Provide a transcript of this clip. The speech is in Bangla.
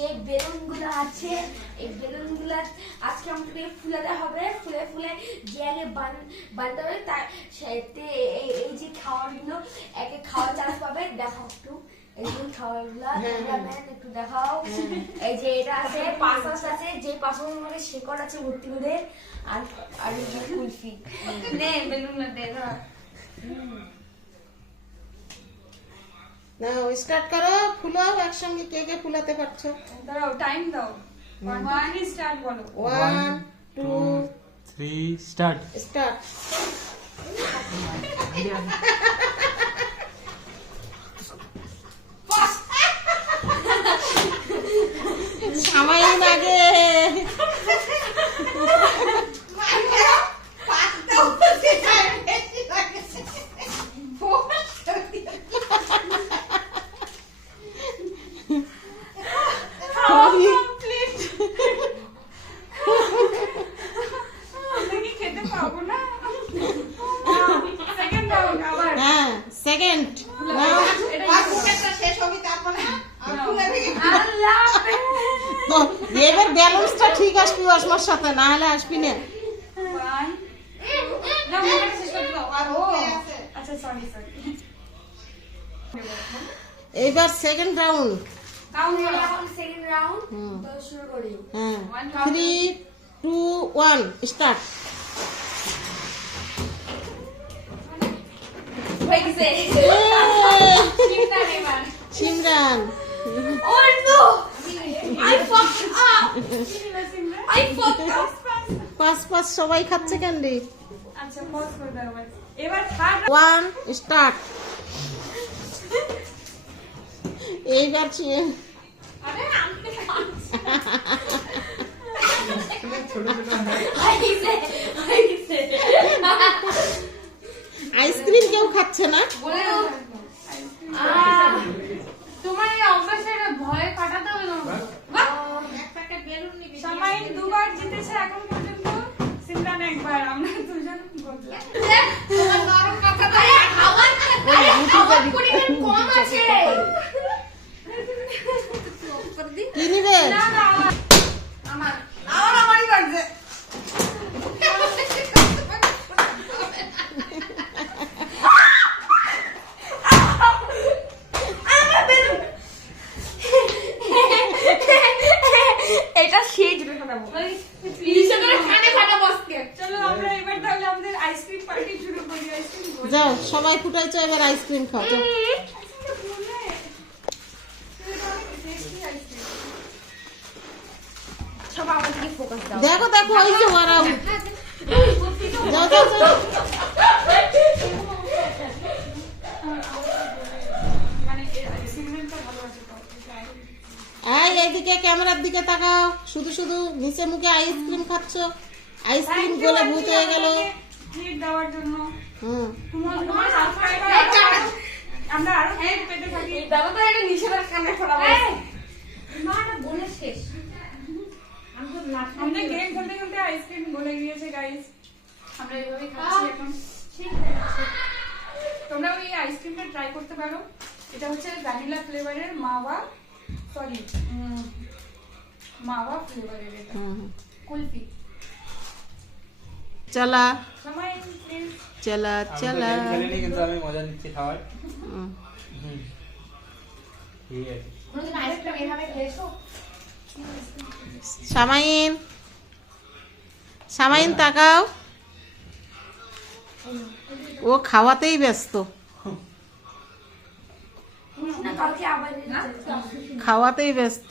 যে বেলুনগুলো আছে এই বেলুন বেলুনগুলো আজকে আমাকে ফুলাতে হবে। ফুলে ফুলে যে আগে বান বানতে হবে তার সাথে এই যে খাওয়ারগুলো একে খাওয়া চান্স পাবে। দেখো একটু এইগুলো খাওয়ারগুলো ক্যামেরাম্যান একটু দেখাও। এই যে এটা আছে আছে যে মানে শেকড় আছে ভর্তি করে। আর আর কুলফি। নে বেলুনগুলো দে না স্টার্ট করো ফুলাও একসঙ্গে কে কে ফুলাতে পারছ? দাঁড়াও টাইম দাও। ওয়ান স্টার্ট বলো। One two three start start সামাইন আগে আমরা কি খেতে পাবো না সেকেন্ড রাউন্ড আবার হ্যাঁ সেকেন্ড এবার ব্যালেন্সটা ঠিক আসবি অসমার সাথে না হলে আসবি না। এইবার second round. Three two one start Simran Oh no! I fucked up! I fucked up! পাঁচ পাঁচ সবাই খাচ্ছে ক্যান্ডি আচ্ছা পজ করে দাও এবার থার্ড ওয়ান স্টার্ট এইবার ছি- আরে আমি খাচ্ছে না। তোমার এই অভ্যাসের ভয় কাটাতে হবে সময় দুবার জিতেছে এখন পর্যন্ত। সিমরান একবার আমরা দুজন কি নিবে না না আমার আমার আমার আমারই বাজছে এটা সেই জুড়ে ফাটাবো নিচে করে কানে ফাটাবো আজকে চলো আমরা এবার তাহলে আমাদের আইসক্রিম পার্টি শুরু করি আইসক্রিম যাও সবাই ফুটাইছো এবার আইসক্রিম খাও দেখো দেখো ওই যে ওরা যাও যাও যাও। এই এইদিকে ক্যামেরার দিকে তাকাও। শুধু শুধু নিচে মুখে আইসক্রিম খাচ্ছ। আইসক্রিম গলে ভূত হয়ে গেল। ট্রিট দেওয়ার জন্য। তোমার তোমার সাবস্ক্রাইবার আমরা আরও হেল্প পেতে থাকি। দাদা তো এটা নিচে কানে ফাটাবো না এটা বলে শেষ। আমি তো লাস্ট আমাদের গেম খেলতে খেলতে আইসক্রিম গলে গিয়েছে গাইস আমরা এইভাবে খাচ্ছি এখন। তোমরা ওই আইসক্রিমটা ট্রাই করতে পারো। এটা হচ্ছে ভ্যানিলা ফ্লেভারের মাওয়া সরি মাওয়া ফ্লেভারের এটা। হুম। কুলফি। চলা। চলা চলা। আমি মজা নিচ্ছি খাওয়ার। সামাইন সামাইন তাকাও। ও খাওয়াতেই ব্যস্ত। খাওয়াতেই ব্যস্ত।